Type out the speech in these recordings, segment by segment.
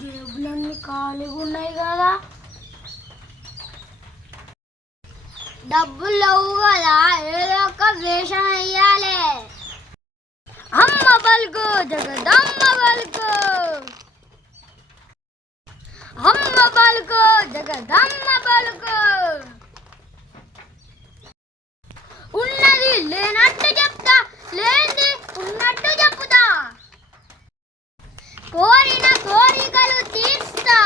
జేబులన్నీ ఖాళీగా ఉన్నాయి కదా, డబ్బులు లేవు కదా, ఏదో ఒక వేషం వేయాలి. అమ్మ బల్గు జగదమ్మ బల్గు, అమ్మ బల్గు జగదమ్మ బల్గు. ఉన్నది లేనట్టు చెప్తా, లేనిది ఉన్నట్టు చెప్తా, కోరిన కోరికలు తీర్స్తా,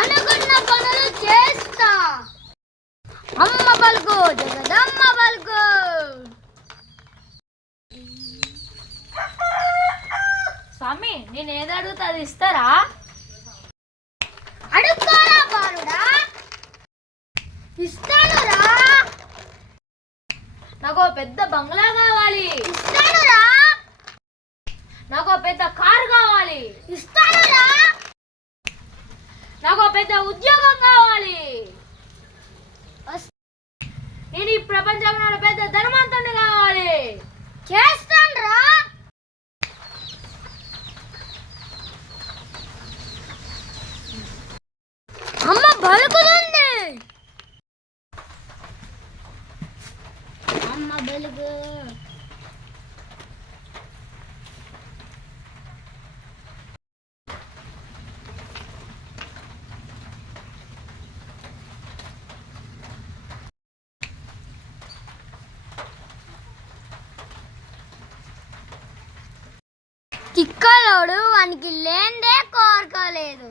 అనుకున్న పనులు చేస్తా. అమ్మ బల్గు జగదమ్మ బల్గు. స్వామి, నేను ఏది అడుగుతా అది ఇస్తారా? అడుక్కోరా బాలుడా, ఇస్తానురా. నాకు పెద్ద బంగ్లా కావాలి. ఇస్తానురా. నాకు పెద్ద కారు కావాలి. ఇస్తానురా. నాకు పెద్ద ఉద్యోగం కావాలి. నేను ఈ ప్రపంచంలో పెద్ద ధనవంతుని కావాలి. చేస్తానురా. అమ్మ బలుకుతుంది. అమ్మ బలుగు. తిక్కలోడు వానికి లేందే కోరుకోలేదు.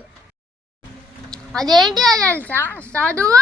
అదేంటి తెలుసా? చదువు